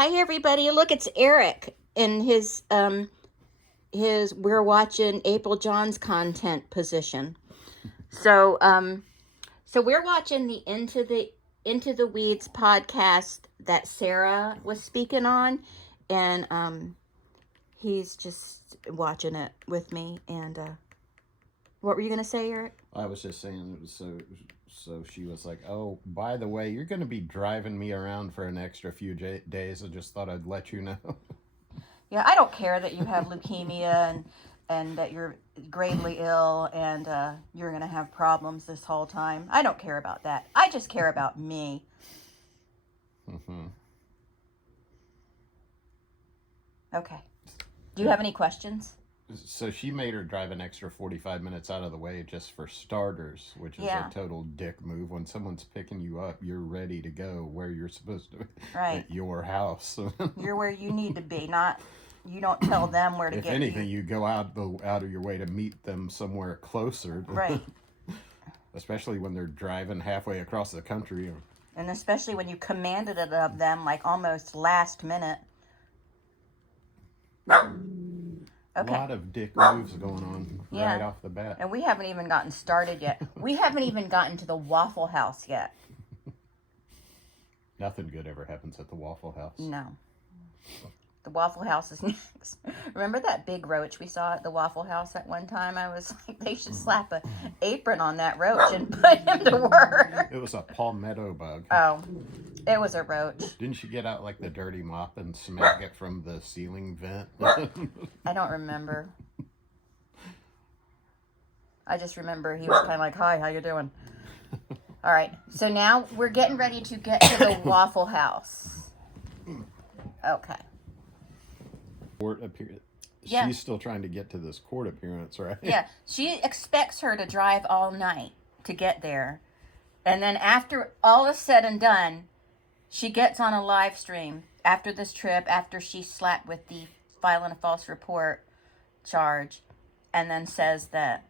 Hi everybody. Look, it's Eric in his we're watching April John's content position. So we're watching the Into the Weeds podcast that Sara was speaking on, and he's just watching it with me. And what were you gonna say, Eric? I was just saying, so she was like, oh, by the way, you're going to be driving me around for an extra few days. I just thought I'd let you know. Yeah, I don't care that you have leukemia and that you're gravely ill and you're going to have problems this whole time. I don't care about that. I just care about me. Mm-hmm. Okay. Do you have any questions? So she made her drive an extra 45 minutes out of the way just for starters, which is a total dick move. When someone's picking you up, you're ready to go where you're supposed to be. Right. At your house. You're where you need to be, not you don't tell them where to if get anything, you go out of your way to meet them somewhere closer. Right. Especially when they're driving halfway across the country. And especially when you commanded it of them like almost last minute. Okay. A lot of dick moves going on right off the bat. And we haven't even gotten started yet. We haven't even gotten to the Waffle House yet. Nothing good ever happens at the Waffle House. No. The Waffle House is next. Remember that big roach we saw at the Waffle House at one time? I was like, they should slap an apron on that roach and put him to work. It was a palmetto bug. Oh, it was a roach. Didn't she get out like the dirty mop and smack it from the ceiling vent? I don't remember. I just remember he was kind of like, hi, how you doing? All right, so now we're getting ready to get to the Waffle House. Okay. Court appearance. Yeah. She's still trying to get to this court appearance, right? Yeah, she expects her to drive all night to get there. And then after all is said and done, she gets on a live stream after this trip, after she's slapped with the filing a false report charge, and then says that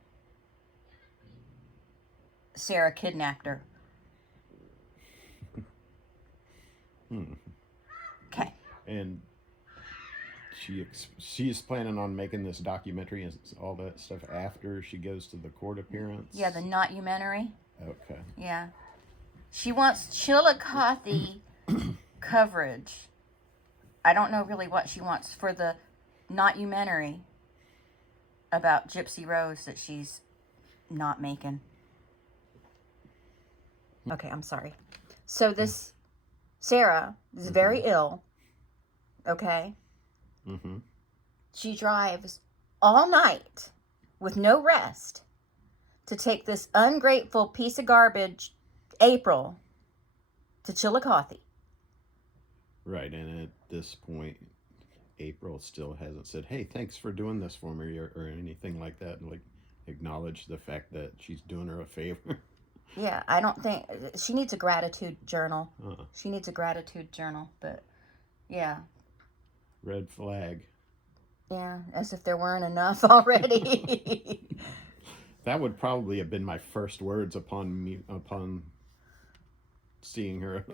Sara kidnapped her. Okay. And she's planning on making this documentary and all that stuff after she goes to the court appearance. Yeah, the not-umentary. Okay. Yeah. She wants Chillicothe coverage. I don't know really what she wants for the not-umentary about Gypsy Rose that she's not making. Okay, I'm sorry. So this Sara is very ill. Okay? Mm-hmm. She drives all night with no rest to take this ungrateful piece of garbage, April, to Chillicothe. Right, and at this point, April still hasn't said, hey, thanks for doing this for me, or anything like that, and like acknowledge the fact that she's doing her a favor. Yeah, I don't think she needs a gratitude journal. Uh-huh. She needs a gratitude journal, but yeah. Red flag. Yeah, as if there weren't enough already. That would probably have been my first words upon seeing her.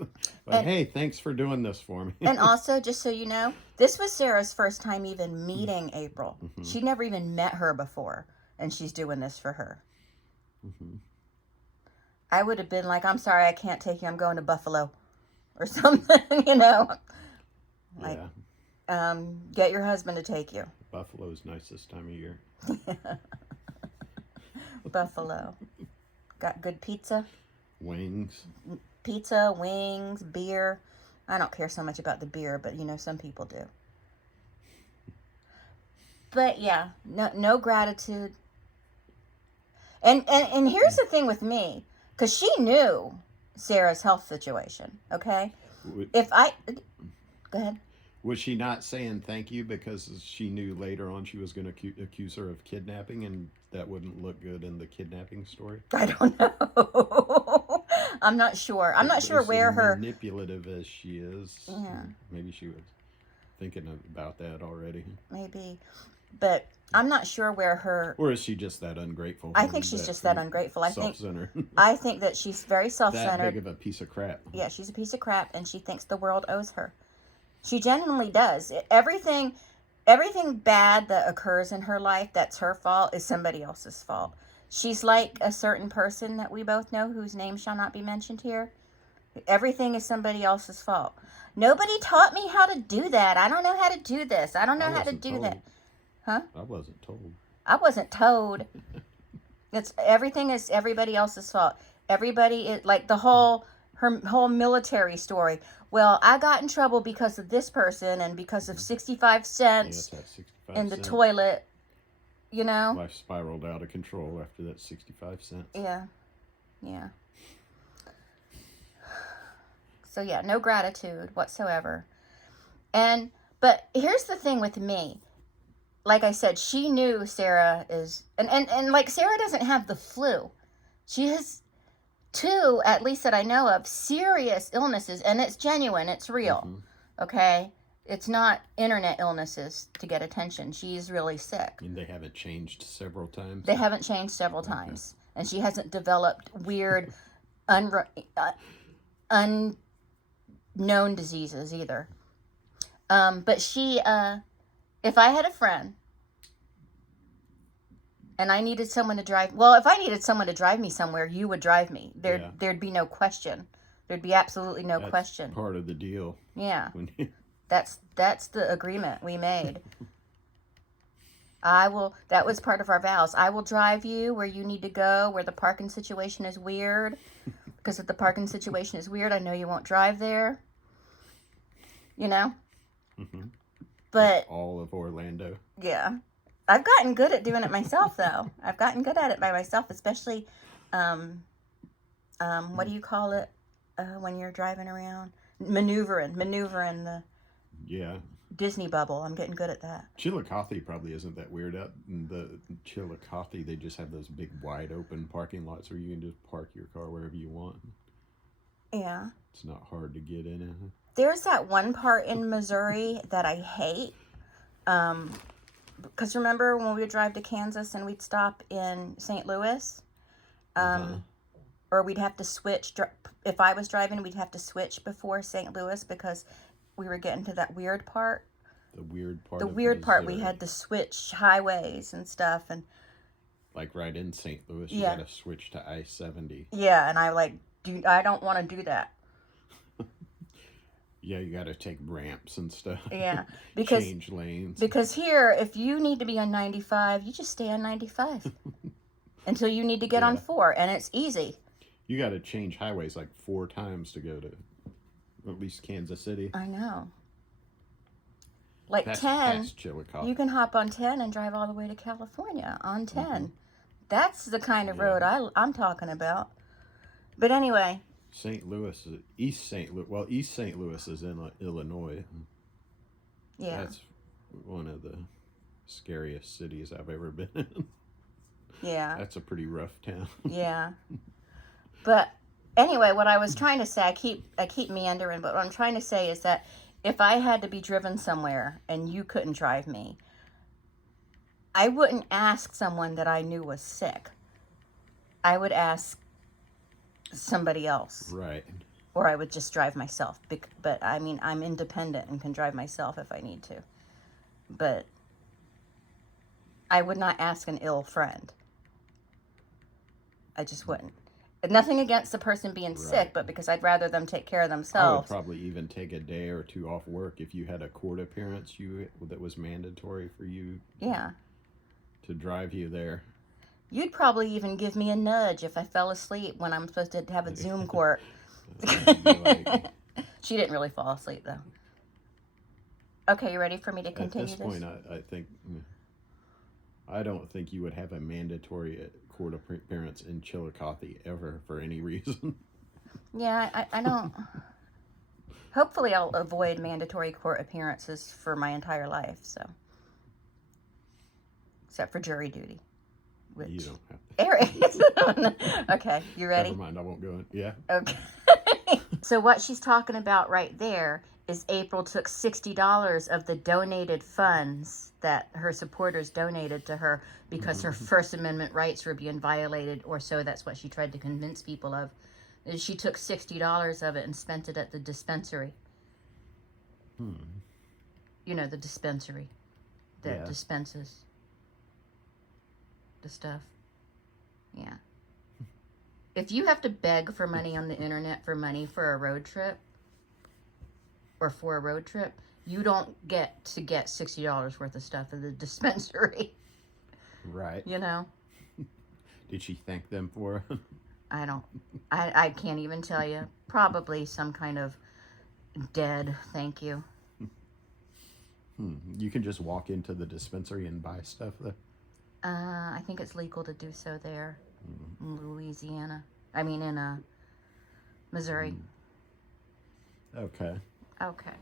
Like, hey, thanks for doing this for me. And also, just so you know, this was Sara's first time even meeting April. Mm-hmm. She'd never even met her before, and she's doing this for her. Mm-hmm. I would have been like, I'm sorry, I can't take you. I'm going to Buffalo or something, you know. Like, get your husband to take you. Buffalo's nice this time of year. Buffalo. Got good pizza. Wings. Pizza, wings, beer. I don't care so much about the beer, but, you know, some people do. But, yeah, no gratitude. And here's the thing with me. Because she knew Sara's health situation, okay? Go ahead. Was she not saying thank you because she knew later on she was going to accuse her of kidnapping, and that wouldn't look good in the kidnapping story? I don't know. I'm not sure. I'm not sure where her... manipulative as she is. Yeah. Maybe she was thinking about that already. Maybe. But I'm not sure where her... Or is she just that ungrateful? I think she's just that ungrateful. Self-centered. I think that she's very self-centered. That big of a piece of crap. Yeah, she's a piece of crap, and she thinks the world owes her. She genuinely does. Everything bad that occurs in her life that's her fault is somebody else's fault. She's like a certain person that we both know whose name shall not be mentioned here. Everything is somebody else's fault. Nobody taught me how to do that. I don't know how to do this. I don't know how to do that. Huh? I wasn't told. I wasn't told. Everything is everybody else's fault. Everybody is like her whole military story. Well, I got in trouble because of this person and because of 65 cents in the toilet, you know? Life spiraled out of control after that 65 cents. Yeah. Yeah. So yeah, no gratitude whatsoever. But here's the thing with me. Like I said, she knew Sara is and like Sara doesn't have the flu. She has two, at least that I know of, serious illnesses, and it's genuine, it's real. Mm-hmm. Okay? It's not internet illnesses to get attention. She's really sick. And they haven't changed several times? They haven't changed several times. And she hasn't developed weird, unknown diseases either. But she, if I had a friend and I needed someone to drive, if I needed someone to drive me somewhere, you would drive me. There'd be no question. There'd be absolutely no question. Part of the deal. Yeah. That's the agreement we made. That was part of our vows. I will drive you where you need to go, where the parking situation is weird. Because if the parking situation is weird, I know you won't drive there. You know? Mm-hmm. But like all of Orlando. Yeah. I've gotten good at doing it myself, though. I've gotten good at it by myself, especially, what do you call it when you're driving around? Maneuvering the Disney bubble. I'm getting good at that. Chillicothe probably isn't that weird. Out in the Chillicothe, they just have those big, wide open parking lots where you can just park your car wherever you want. Yeah. It's not hard to get in. There's that one part in Missouri that I hate. Because remember when we would drive to Kansas and we'd stop in St. Louis? Or we'd have to switch. If I was driving, we'd have to switch before St. Louis because we were getting to that weird part. The weird part. The weird part. We had to switch highways and stuff. And like right in St. Louis, you got to switch to I-70. Yeah, and I don't want to do that. Yeah, you got to take ramps and stuff. Yeah, because change lanes. Because here, if you need to be on 95, you just stay on 95 until you need to get on 4, and it's easy. You got to change highways like 4 times to go to at least Kansas City. I know. Like 10, you can hop on 10 and drive all the way to California on 10. Mm-hmm. That's the kind of road I'm talking about. But anyway. St. Louis, East St. Louis. Well, East St. Louis is in Illinois. Yeah. That's one of the scariest cities I've ever been in. Yeah. That's a pretty rough town. Yeah. But anyway, what I was trying to say, I keep meandering, but what I'm trying to say is that if I had to be driven somewhere and you couldn't drive me, I wouldn't ask someone that I knew was sick. I would ask somebody else. Right. Or I would just drive myself. But I mean, I'm independent and can drive myself if I need to. But I would not ask an ill friend. I just wouldn't. Nothing against the person being sick, but because I'd rather them take care of themselves. I would probably even take a day or 2 off work if you had a court appearance that was mandatory for you. Yeah. To drive you there. You'd probably even give me a nudge if I fell asleep when I'm supposed to have a Zoom court. She didn't really fall asleep, though. Okay, you ready for me to continue this? At this point, I think... I don't think you would have a mandatory court appearance in Chillicothe ever for any reason. Yeah, I don't... Hopefully I'll avoid mandatory court appearances for my entire life, so... Except for jury duty. Which... You don't have to. Eric! Okay, you ready? Never mind, I won't go in. Yeah. Okay. So what she's talking about right there is April took $60 of the donated funds that her supporters donated to her because her First Amendment rights were being violated, or so that's what she tried to convince people of. She took $60 of it and spent it at the dispensary. the dispensary that Yeah. dispenses the stuff. Yeah. If you have to beg for money on the internet for money for a road trip, you don't get to get $60 worth of stuff at the dispensary. Right. Did she thank them for it? I can't even tell you. Probably some kind of dead thank you. You can just walk into the dispensary and buy stuff there. I think it's legal to do so there in Louisiana. I mean, in Missouri. Okay. Okay.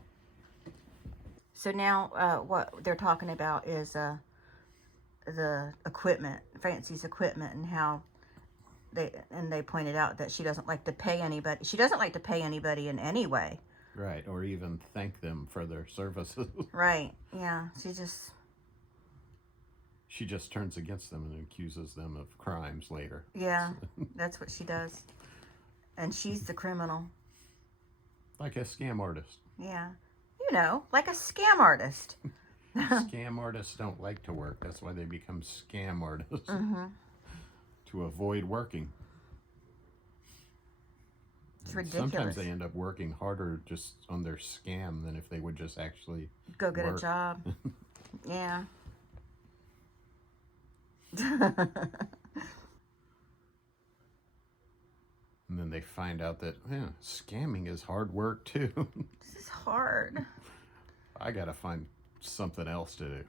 So now what they're talking about is the equipment, Francie's equipment, and how they pointed out that she doesn't like to pay anybody. She doesn't like to pay anybody in any way. Right, or even thank them for their services. Right. Yeah. She just turns against them and accuses them of crimes later. Yeah, that's what she does. And she's the criminal. Like a scam artist. Yeah. Like a scam artist. Scam artists don't like to work. That's why they become scam artists. To avoid working. It's ridiculous. Sometimes they end up working harder just on their scam than if they would just actually go get work. A job. Yeah. And then they find out that scamming is hard work too. This is hard. I gotta find something else to do.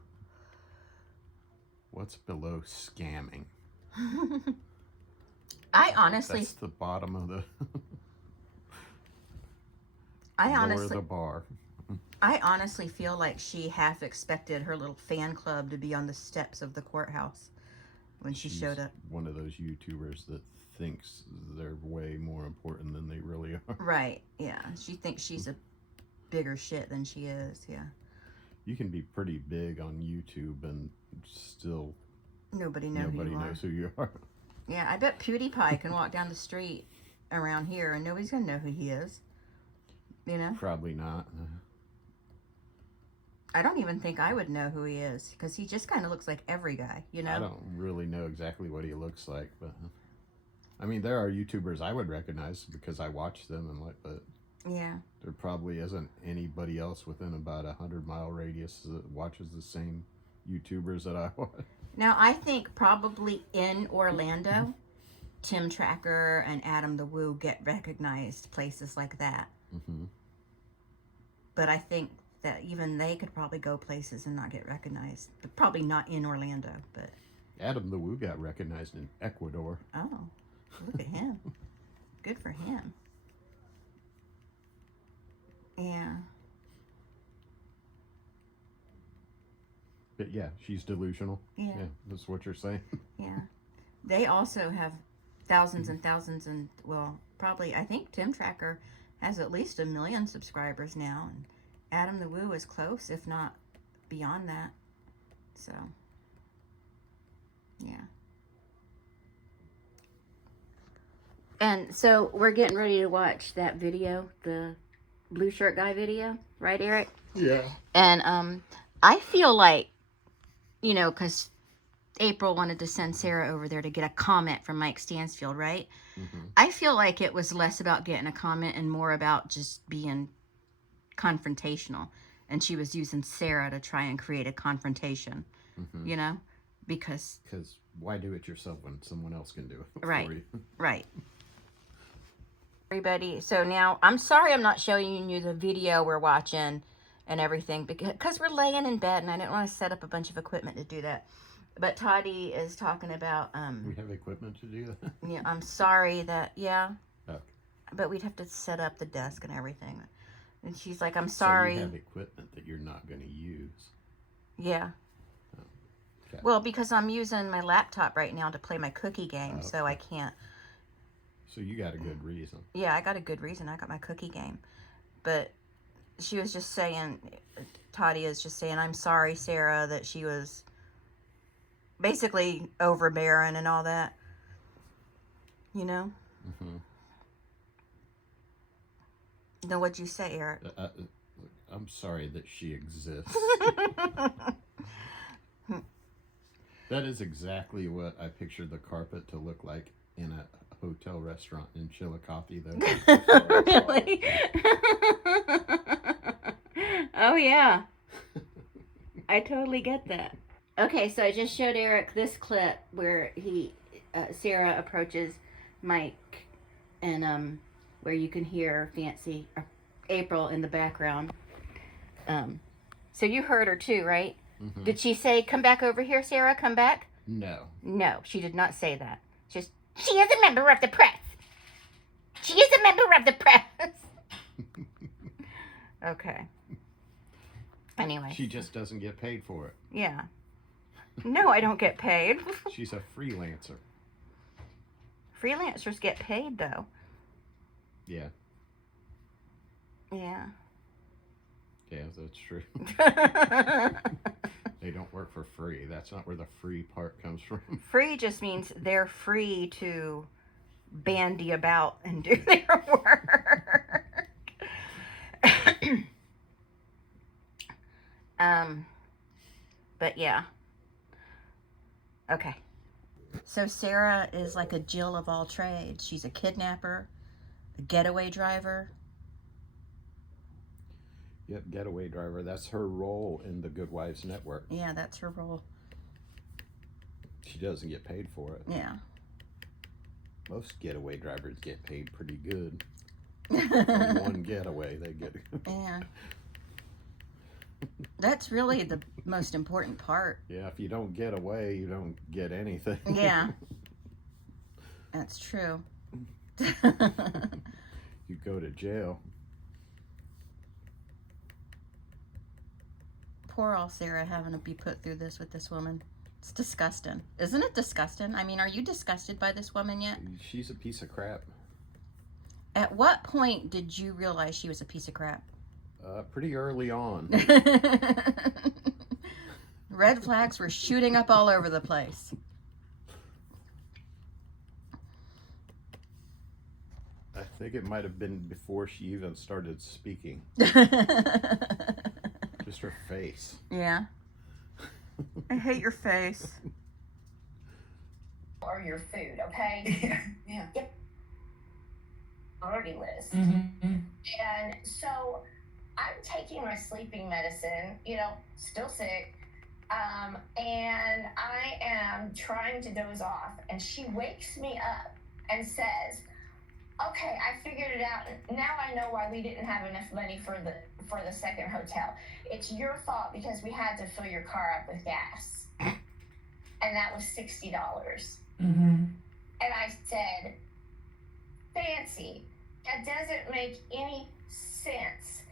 What's below scamming? I honestly... That's the bottom of the... lower the bar. I honestly feel like she half expected her little fan club to be on the steps of the courthouse when she showed up. One of those YouTubers that thinks they're way more important than they really are. Right, yeah. She thinks she's a bigger shit than she is, yeah. You can be pretty big on YouTube and still nobody knows who you are. Yeah, I bet PewDiePie can walk down the street around here and nobody's gonna know who he is. Probably not. I don't even think I would know who he is because he just kind of looks like every guy, I don't really know exactly what he looks like, but I mean, there are YouTubers I would recognize because I watch them but yeah, there probably isn't anybody else within about 100-mile radius that watches the same YouTubers that I watch. Now I think probably in Orlando, Tim Tracker and Adam the Woo get recognized places like that. But I think that even they could probably go places and not get recognized. But probably not in Orlando, but... Adam the Woo got recognized in Ecuador. Oh, look at him. Good for him. Yeah. But yeah, she's delusional. Yeah. That's what you're saying. Yeah. They also have thousands and thousands and, well, probably, I think Tim Tracker has at least 1 million subscribers now. And Adam the Woo is close, if not beyond that. So, yeah. And so we're getting ready to watch that video, the blue shirt guy video, right, Eric? Yeah. And I feel like, because April wanted to send Sarah over there to get a comment from Mike Stansfield, right? I feel like it was less about getting a comment and more about just being confrontational. And she was using Sarah to try and create a confrontation, because why do it yourself when someone else can do it right, for you? Right. Everybody, so now I'm sorry I'm not showing you the video we're watching and everything because we're laying in bed and I didn't want to set up a bunch of equipment to do that. But Toddy is talking about we have equipment to do that. Yeah, I'm sorry that Okay. But we'd have to set up the desk and everything. And she's like, I'm sorry. So you have equipment that you're not going to use. Yeah. Oh, okay. Well, because I'm using my laptop right now to play my cookie game, Okay. so I can't. So you got a good reason. Yeah, I got a good reason. I got my cookie game. But she was just saying, Toddy is just saying, I'm sorry, Sarah, that she was basically overbearing and all that. Then what'd you say, Eric? I'm sorry that she exists. That is exactly what I pictured the carpet to look like in a hotel restaurant in Chillicothe, though. Really? Oh, yeah. I totally get that. Okay, so I just showed Eric this clip where Sarah approaches Mike, and where you can hear Fancy April in the background. So you heard her too, right? Mm-hmm. Did she say, "Come back over here, Sarah, come back"? No. No, she did not say that. Just, she is a member of the press. She is a member of the press. Okay. Anyway. She just doesn't get paid for it. Yeah. No, I don't get paid. She's a freelancer. Freelancers get paid, though. Yeah. Yeah. Yeah, that's true. They don't work for free. That's not where the free part comes from. Free just means they're free to bandy about and do their work. But yeah. Okay. So Sarah is like a Jill of all trades. She's a kidnapper, a getaway driver. Yep, getaway driver. That's her role in the Good Wives Network. Yeah, that's her role. She doesn't get paid for it. Yeah. Most getaway drivers get paid pretty good. For one getaway, they get. Yeah. That's really the most important part. Yeah, if you don't get away, you don't get anything. Yeah. That's true. You go to jail. Poor old Sarah having to be put through this with this woman. It's disgusting. Isn't it disgusting? I mean, are you disgusted by this woman yet? She's a piece of crap. At what point did you realize she was a piece of crap? Pretty early on. Red flags were shooting up all over the place. I think it might have been before she even started speaking. Just her face. Yeah. I hate your face. Or your food, okay? Yeah. Yep. Priority list. Mm-hmm. And so I'm taking my sleeping medicine, still sick. And I am trying to doze off. And she wakes me up and says, "Okay, I figured it out. Now I know why we didn't have enough money for the second hotel. It's your fault because we had to fill your car up with gas." And that was $60. Mm-hmm. And I said, "Fancy, that doesn't make any sense.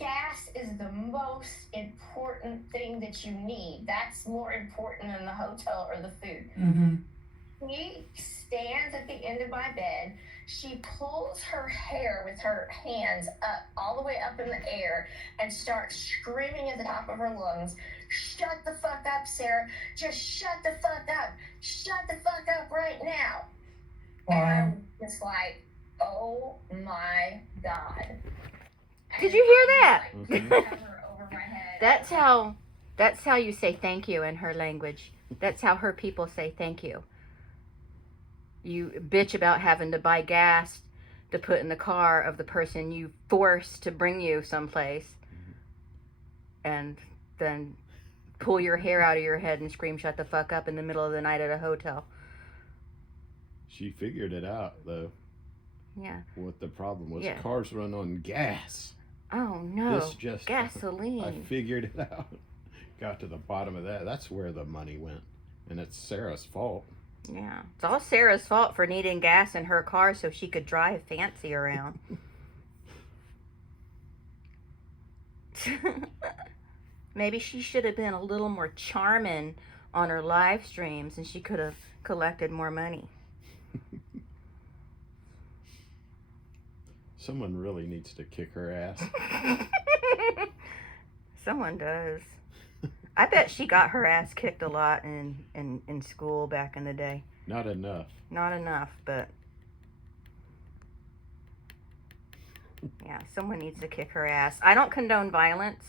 Gas is the most important thing that you need. That's more important than the hotel or the food." Mm-hmm. She stands at the end of my bed. She pulls her hair with her hands up, all the way up in the air, and starts screaming at the top of her lungs, "Shut the fuck up, Sarah. Just shut the fuck up. Shut the fuck up right now." Wow. And I'm just like, oh my God. Did you hear that? Mhm. Cover over my head. That's how you say thank you in her language. That's how her people say thank you. You bitch about having to buy gas to put in the car of the person you forced to bring you someplace, and then pull your hair out of your head and scream "shut the fuck up" in the middle of the night at a hotel. She figured it out, though. Yeah. What the problem was. Yeah. Cars run on gas. Oh no. This just gasoline. I figured it out. Got to the bottom of that. That's where the money went. And it's Sarah's fault. Yeah. It's all Sarah's fault for needing gas in her car so she could drive Fancy around. Maybe she should have been a little more charming on her live streams and she could have collected more money. Someone really needs to kick her ass. Someone does. I bet she got her ass kicked a lot in school back in the day. Not enough. Not enough, but Yeah, someone needs to kick her ass. I don't condone violence,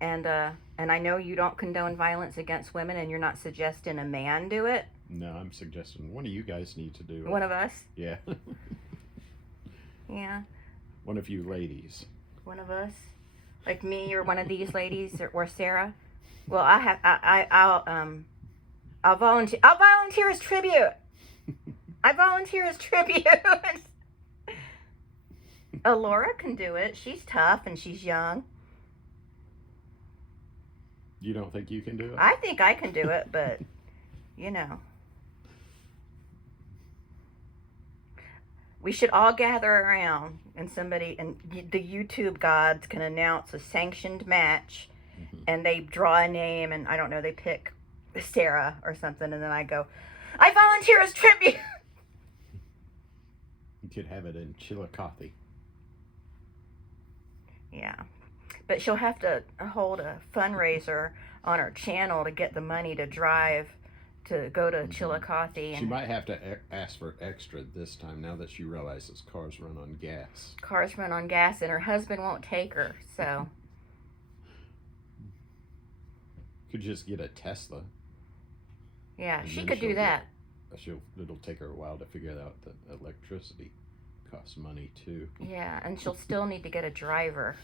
and I know you don't condone violence against women, and you're not suggesting a man do it. No, I'm suggesting one of you guys need to do it. One of us. Yeah. Yeah. One of you ladies. One of us, like me or one of these ladies or Sarah. Well, I'll volunteer. I'll volunteer as tribute. I volunteer as tribute. Laura can do it. She's tough and she's young. You don't think you can do it? I think I can do it, but you know. We should all gather around and the YouTube gods can announce a sanctioned match, and they draw a name, and I don't know, they pick Sarah or something, and then I go, I volunteer as tribute. You could have it in Chillicothe. Yeah, but she'll have to hold a fundraiser on her channel to get the money to drive to go to Chillicothe. And she might have to ask for extra this time now that she realizes cars run on gas. Cars run on gas, and her husband won't take her, so. Could just get a Tesla. Yeah, And she then could do that. It'll take her a while to figure out that electricity costs money too. Yeah, and she'll still need to get a driver.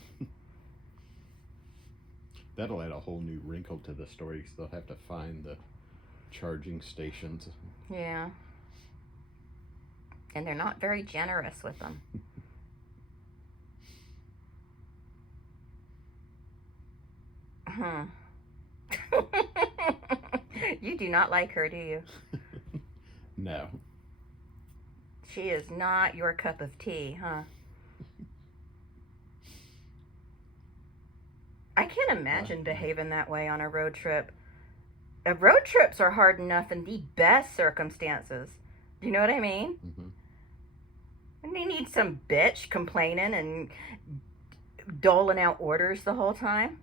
That'll add a whole new wrinkle to the story because they'll have to find the charging stations. Yeah. And they're not very generous with them. You do not like her, do you? No. She is not your cup of tea, huh? I can't imagine behaving that way on a road trip. Road trips are hard enough in the best circumstances. Do you know what I mean? Mm-hmm. And they need some bitch complaining and doling out orders the whole time.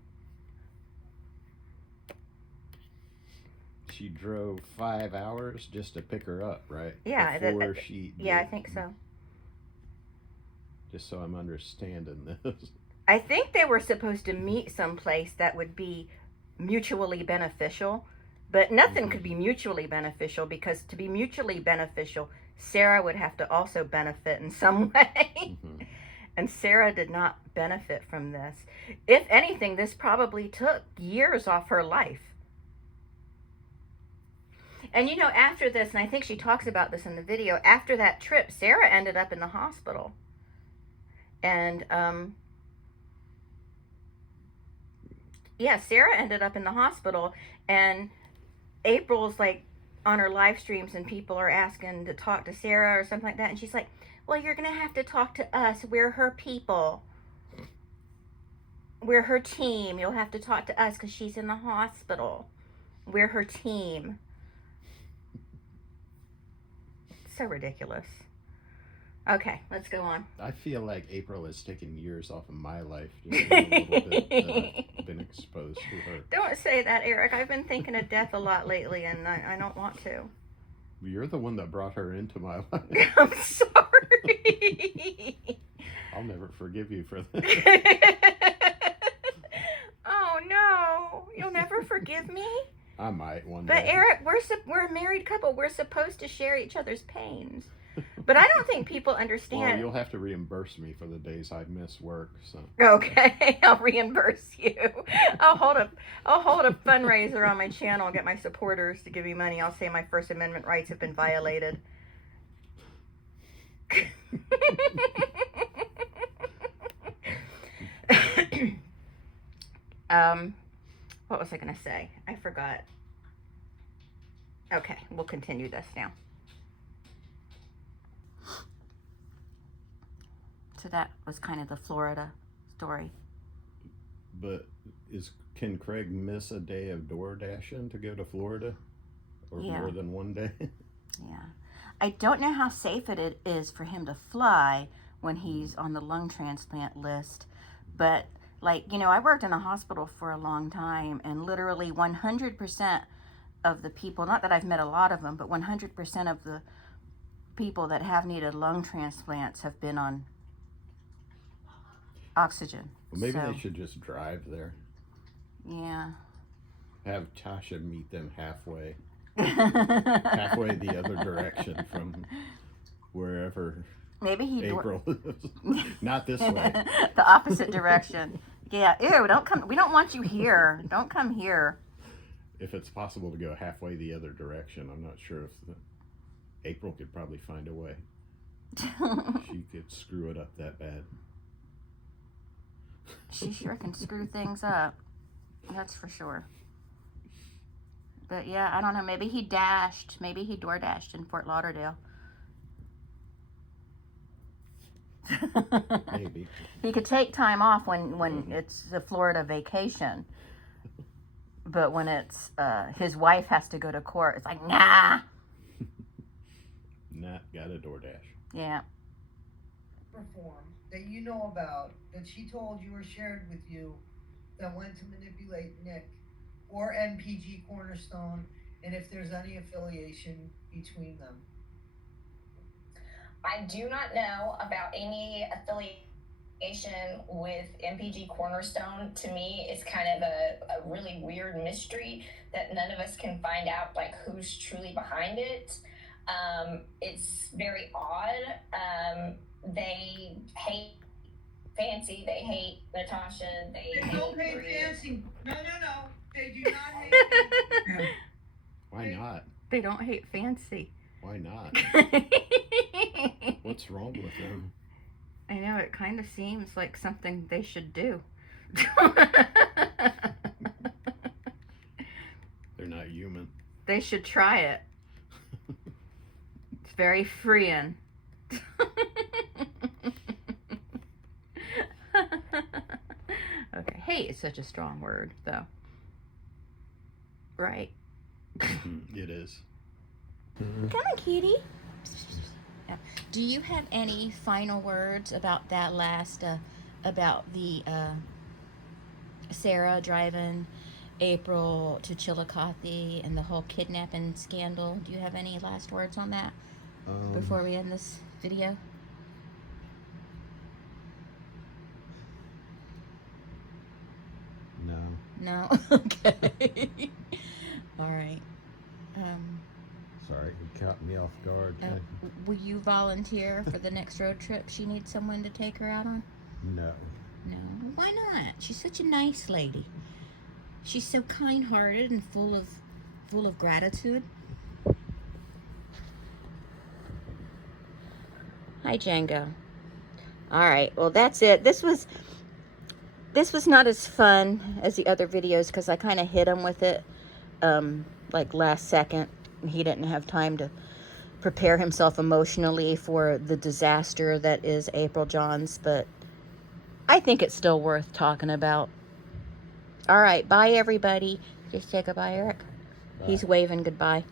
She drove 5 hours just to pick her up, right? Yeah. Before she did. Yeah, I think so. Just so I'm understanding this. I think they were supposed to meet someplace that would be mutually beneficial, but nothing could be mutually beneficial because to be mutually beneficial, Sarah would have to also benefit in some way. And Sarah did not benefit from this. If anything, this probably took years off her life. And you know, after this, and I think she talks about this in the video, after that trip, Sarah ended up in the hospital. And, yeah, Sarah ended up in the hospital, and April's like on her live streams, and people are asking to talk to Sarah or something like that, and she's like, well, you're going to have to talk to us. We're her people. We're her team. You'll have to talk to us because she's in the hospital. We're her team. So ridiculous. Okay, let's go on. I feel like April has taken years off of my life just a little bit that I've been exposed to her. Don't say that, Eric. I've been thinking of death a lot lately, and I don't want to. You're the one that brought her into my life. I'm sorry. I'll never forgive you for that. Oh, no. You'll never forgive me? I might one But day. Eric, we're a married couple. We're supposed to share each other's pains. But I don't think people Well, understand. you'll have to reimburse me for the days I miss work. So Okay, I'll reimburse you. I'll hold a fundraiser on my channel and get my supporters to give me money. I'll say my First Amendment rights have been violated. What was I gonna say? I forgot. Okay, we'll continue this now. So that was kind of the Florida story. But can Craig miss a day of door dashing to go to Florida? Or Yeah. more than one day? Yeah. I don't know how safe it is for him to fly when he's on the lung transplant list, but like, you know, I worked in a hospital for a long time, and literally 100% of the people, not that I've met a lot of them, but 100% of the people that have needed lung transplants have been on oxygen. Well, maybe So, they should just drive there. yeah. Have Tasha meet them halfway. Halfway the other direction from wherever Maybe he April is. Not this way. The opposite direction. Yeah. Ew! Don't come. We don't want you here. Don't come here. If it's possible to go halfway the other direction, I'm not sure if April could probably find a way. She could screw it up that bad. She sure can screw things up. That's for sure. But yeah, I don't know. Maybe he dashed. Maybe he door dashed in Fort Lauderdale. Maybe. He could take time off when it's a Florida vacation. But when it's his wife has to go to court, it's like, nah. Not got a DoorDash. Yeah. Perform that you know about that she told you or shared with you that went to manipulate Nick or NPG Cornerstone, and if there's any affiliation between them? I do not know about any affiliation with MPG Cornerstone. To me, it's kind of a really weird mystery that none of us can find out, like, who's truly behind it. It's very odd. They hate Fancy. They hate Natasha. They don't hate Bree. Fancy. No. They do not hate Fancy. Why not? They don't hate Fancy. Why not? What's wrong with them? I know, it kind of seems like something they should do. They're not human. They should try it. It's very freeing. Okay, hate is such a strong word, though. Right? It is. Come on, kitty. Yeah. Do you have any final words about that last, about the Sarah driving April to Chillicothe and the whole kidnapping scandal? Do you have any last words on that before we end this video? No. No? Okay. All right. Sorry, you caught me off guard. Will you volunteer for the next road trip? She needs someone to take her out on? No. No. Why not? She's such a nice lady. She's so kind-hearted and full of gratitude. Hi, Django. All right. Well, that's it. This was not as fun as the other videos because I kind of hit him with it like last second. He didn't have time to prepare himself emotionally for the disaster that is April Johns, but I think it's still worth talking about. All right, bye everybody. Just say goodbye, Eric. Bye. He's waving goodbye.